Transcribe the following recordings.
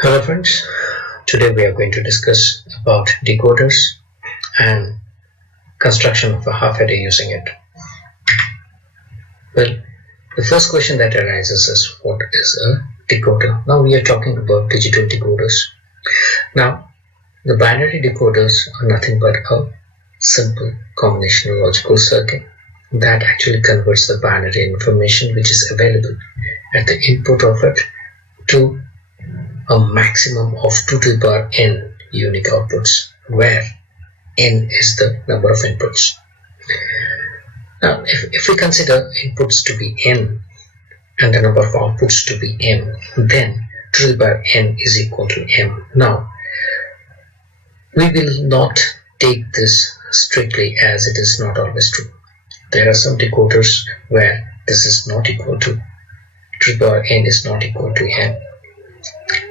Hello friends, today we are going to discuss about decoders and construction of a half adder using it. Well, the first question that arises is, what is a decoder? Now we are talking about digital decoders. Now the binary decoders are nothing but a simple combinational logical circuit that actually converts the binary information which is available at the input of it to a maximum of 2 to the power n unique outputs, where n is the number of inputs. Now if we consider inputs to be n and the number of outputs to be m, then 2 to the power n is equal to m. Now we will not take this strictly, as it is not always true. There are some decoders where this is not equal to 2 to the power n is not equal to m.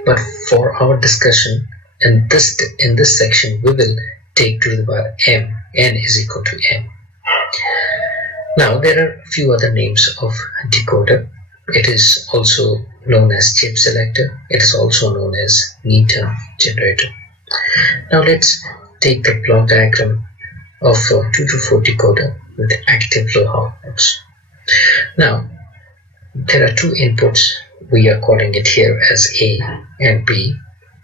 But for our discussion in this section, we will take 2 to the power m, n is equal to m. Now there are a few other names of decoder. It is also known as chip selector. It is also known as meter generator. Now let's take the block diagram of a 2 to 4 decoder with active low outputs. Now there are two inputs. We are calling it here as A and B.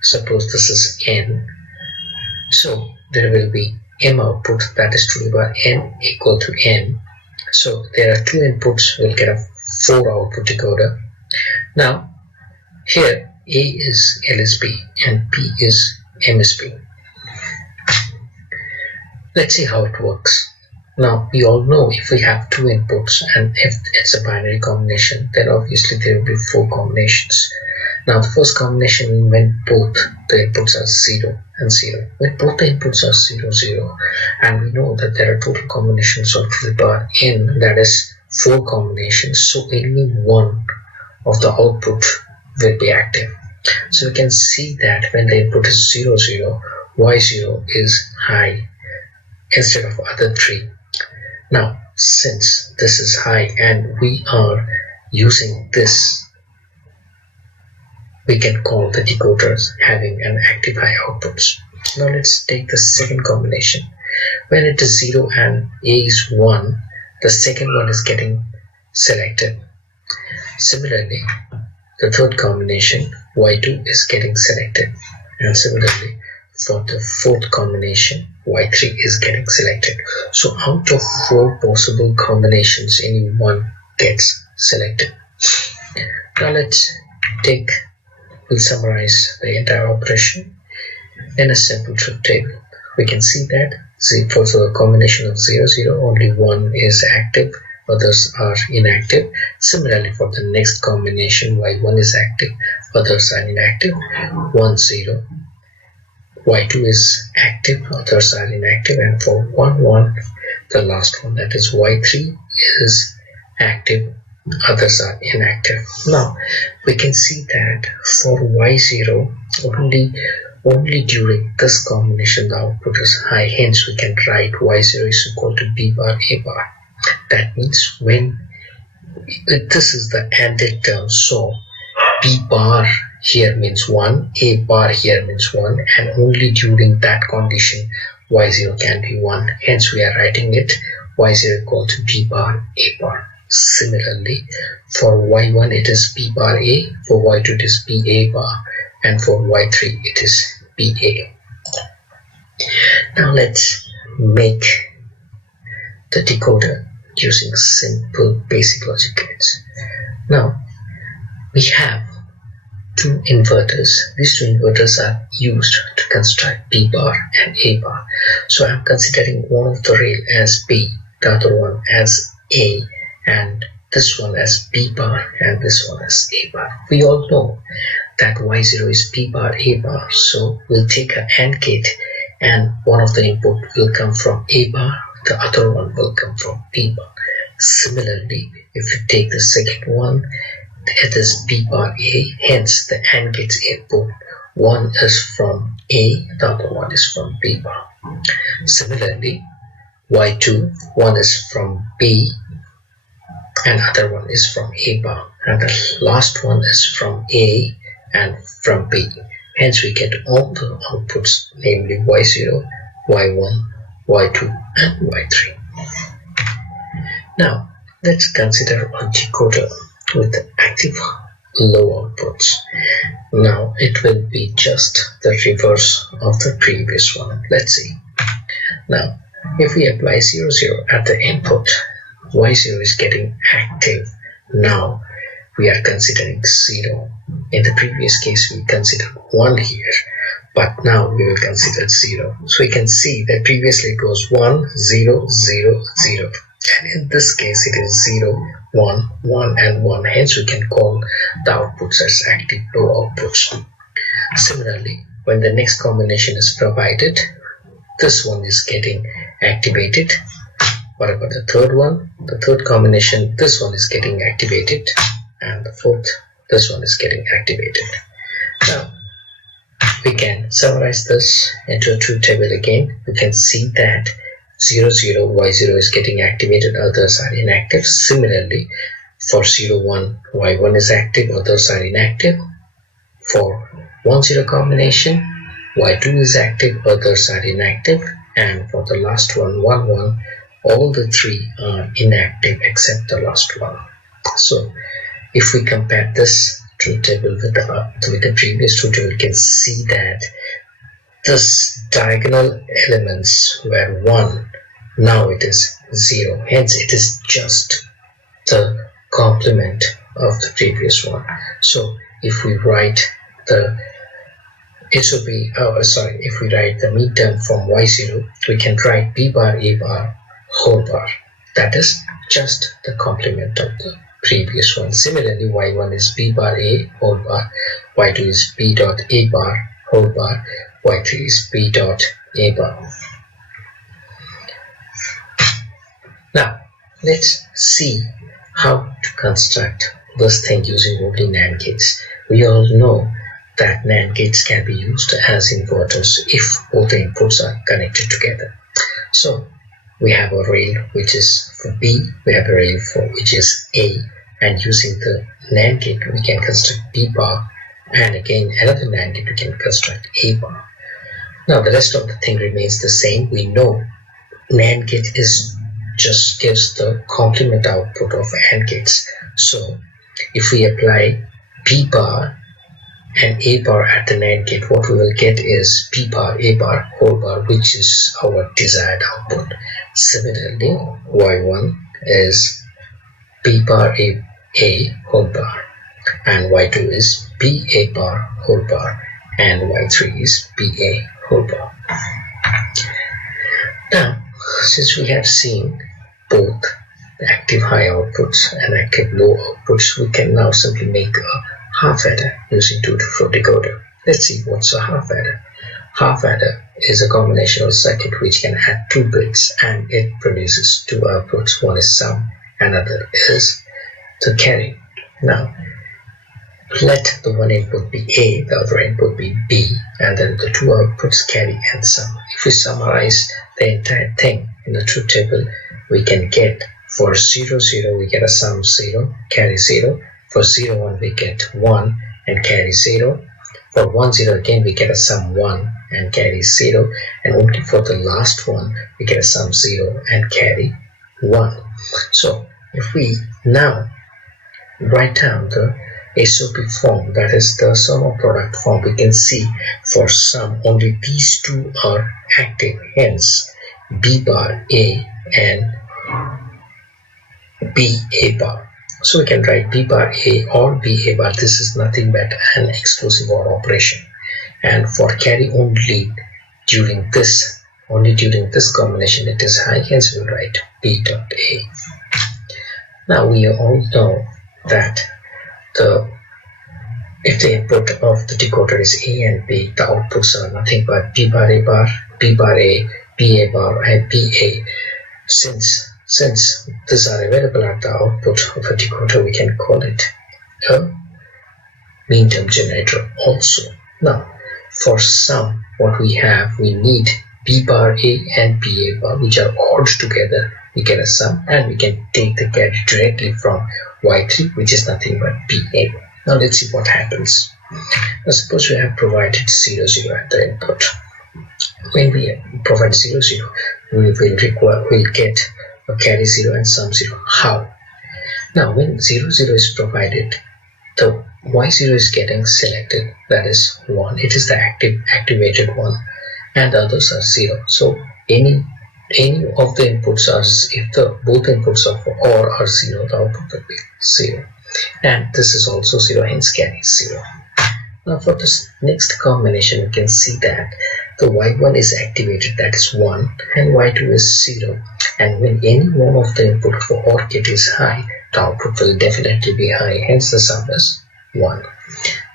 Suppose this is N. So there will be M output, that is 2 to the power n equal to n. So there are two inputs, we'll get a 4 output decoder. Now here A is LSB and B is MSB. Let's see how it works. Now we all know if we have two inputs and if it's a binary combination, then obviously there will be 4 combinations. Now the first combination, when both the inputs are 0 and 0. When both the inputs are 0, 0, and we know that there are total combinations of 2 to the power n, that is 4 combinations, so only one of the output will be active. So we can see that when the input is 0, 0, y0 is high instead of other 3. Now since this is high and we are using this, we can call the decoders having an active high outputs. Now let's take the second combination. When it is 0 and A is 1, the second one is getting selected. Similarly, the third combination, y2 is getting selected, and similarly for the fourth combination, y3 is getting selected. So out of 4 possible combinations, any one gets selected. Now we'll summarize the entire operation in a simple truth table. We can see that for the combination of 0, 0, only one is active, others are inactive. Similarly, for the next combination, y1 is active, others are inactive. 1, 0, y2 is active, others are inactive, and for 1, 1, the last one, that is y3, is active, others are inactive. Now we can see that for y0, only during this combination the output is high, hence we can write y0 is equal to b bar a bar. That means when this is the ANDed term, so b bar here means 1, a bar here means 1, and only during that condition y0 can be 1, hence we are writing it y0 equal to b bar a bar. Similarly, for y1 it is b bar a, for y2 it is b a bar, and for y3 it is b a. Now let's make the decoder using simple basic logic gates. Now we have two inverters. These two inverters are used to construct b bar and a bar. So I'm considering one of the rail as b, the other one as a, and this one as b bar and this one as a bar. We all know that y0 is b bar a bar, so we'll take an AND gate and one of the input will come from a bar, the other one will come from b bar. Similarly, if you take the second one, it is b bar a, hence the AND gate's input, one is from a, the other one is from b bar. Similarly, y2, one is from b and other one is from a bar, and the last one is from a and from B. Hence we get all the outputs, namely Y0, Y1, Y2 and Y3. Now let's consider a decoder with active low outputs. Now it will be just the reverse of the previous one. Let's see. Now if we apply 0, 0 at the input, Y0 is getting active. Now we are considering 0. In the previous case we considered 1 here, but now we will consider 0. So we can see that previously it was 1, 0, 0, 0. And in this case it is 0, 1, 1 and 1. Hence we can call the outputs as active low outputs. Similarly, when the next combination is provided, this one is getting activated. What about the third one? The third combination, this one is getting activated, and the fourth, this one is getting activated. Now we can summarize this into a truth table again. We can see that 0, 0, Y0 is getting activated, others are inactive. Similarly, for 0, 1, Y1 is active, others are inactive. For 1, 0 combination, Y2 is active, others are inactive. And for the last one, 1, 1, all the three are inactive except the last one. So if we compare this truth table with the previous truth table, we can see that this diagonal elements were 1, now it is 0. Hence it is just the complement of the previous one. So if we write the if we write the midterm from Y0, we can write B bar A bar whole bar. That is just the complement of the previous one. Similarly, Y1 is B bar A whole bar, Y2 is B dot A bar whole bar, Y3 is B dot A bar. Now let's see how to construct this thing using only NAND gates. We all know that NAND gates can be used as inverters if both the inputs are connected together. So we have a rail which is for B, we have a rail for which is A, and using the NAND gate we can construct B bar, and again another NAND gate we can construct A bar. Now the rest of the thing remains the same. We know NAND gate just gives the complement output of AND gates. So if we apply B bar and A bar at the NAND gate, what we will get is B bar A bar whole bar, which is our desired output. Similarly, Y1 is B bar A whole bar, and Y2 is B A bar whole bar, and Y3 is B A whole bar. Now, since we have seen both the active high outputs and active low outputs, we can now simply make a half adder using 2 to 4 decoder. Let's see what's a half adder. Half adder is a combinational circuit which can add 2 bits and it produces 2 outputs. One is sum, another is the carry. Now let the one input be A, the other input be B, and then the 2 outputs carry and sum. If we summarize the entire thing in the truth table, we can get for 0, 0 we get a sum 0, carry 0. For 0, 1 we get 1 and carry 0. For 1, 0 again we get a sum 1 and carry 0. And only for the last one we get a sum 0 and carry 1. So if we now write down the SOP form, that is the sum of product form, we can see for sum only these 2 are active. Hence B bar A and B A bar. So we can write B bar A or B A bar. This is nothing but an exclusive OR operation. And for carry only during this combination it is high, hence we'll write B dot A. Now we all know that if the input of the decoder is A and B, the outputs are nothing but B bar A bar, B bar A, B A bar and B A. Since these are available at the output of a decoder, we can call it a mean term generator also. Now for sum, what we have, we need B bar A and B A bar, which are odd together. We get a sum, and we can take the carry directly from Y3, which is nothing but B A. Now let's see what happens. Now suppose we have provided 0 0 at the input. When we provide 0 0, we'll get a carry 0 and sum 0. How? Now when 0 0 is provided, the y0 is getting selected, that is 1. It is the activated one, and others are 0. So any of the inputs are, if both inputs of OR are 0, the output will be 0. And this is also 0, hence carry is 0. Now for this next combination, we can see that the y1 is activated, that is 1, and y2 is 0. And when any one of the input of the OR gate is high, the output will definitely be high, hence the sum is 1.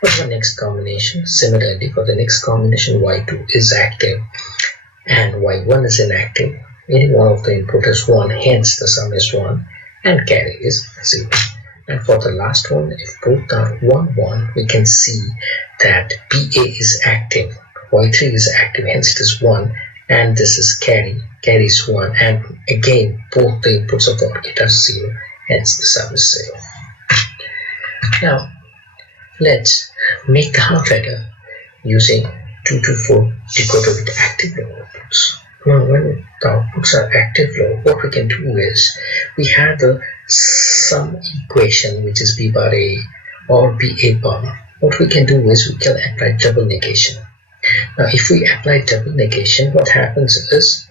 For the next combination, similarly for the next combination, y2 is active and y1 is inactive. Any one of the input is 1, hence the sum is 1, and carry is 0. And for the last one, if both are 1 1, we can see that BA is active, y3 is active, hence it is 1, and this is carry is 1, and again both the inputs of the OR gate are 0, hence the sum is 0. Now let's make the half adder using 2 to 4 decoder with active low outputs. Now when the outputs are active low, what we can do is we have the sum equation, which is B bar A or BA bar. What we can do is we can apply double negation. Now if we apply double negation, what happens is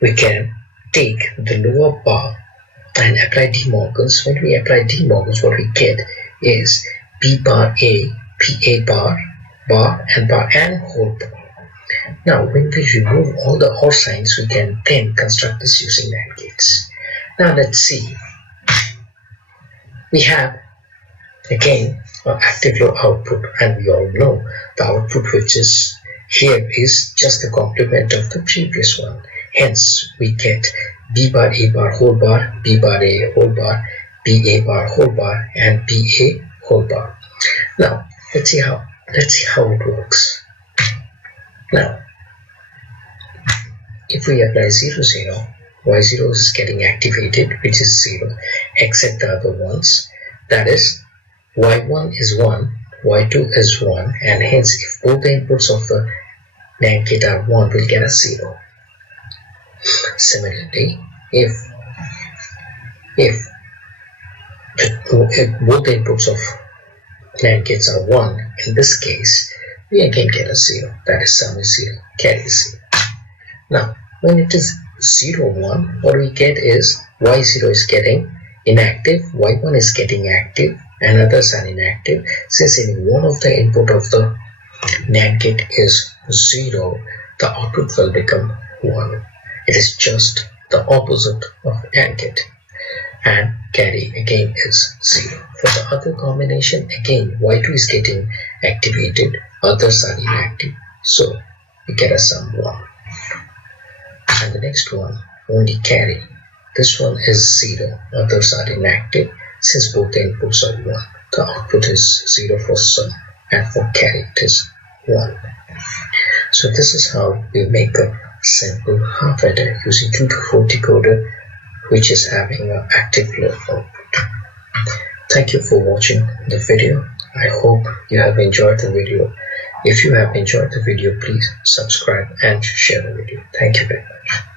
we can take the lower bar and apply De Morgan's. When we apply De Morgan's, what we get is B bar A, PA bar and whole bar. Now when we remove all the OR signs, we can then construct this using NAND gates. Now let's see. We have again our active low output, and we all know the output which is here is just the complement of the previous one. Hence we get B bar A bar whole bar, B bar A whole bar, BA bar whole bar, and BA whole bar. Now let's see how it works. Now if we apply 0 0, y0 is getting activated, which is 0, except the other ones, that is y1 is 1, y2 is 1, and hence if both the inputs of the NAND gate are 1, we'll get a 0. Similarly, if both the inputs of NAND gates are 1, in this case we again get a 0, that is sum is 0, carry is 0. Now when it is 0 1, what we get is y0 is getting inactive, y1 is getting active, and others are inactive. Since any one of the input of the NAND gate is 0, the output will become 1. It is just the opposite of NAND gate. And carry again is 0. For the other combination, again y2 is getting activated, others are inactive, so we get a sum 1. And the next one, only carry. This one is 0, others are inactive. Since both the inputs are 1, the output is 0 for sum, and for carry it is 1. So this is how we make a simple half adder using 2 to 4 decoder, which is having an active low output. Thank you for watching the video. I hope you have enjoyed the video. If you have enjoyed the video, please subscribe and share the video. Thank you very much.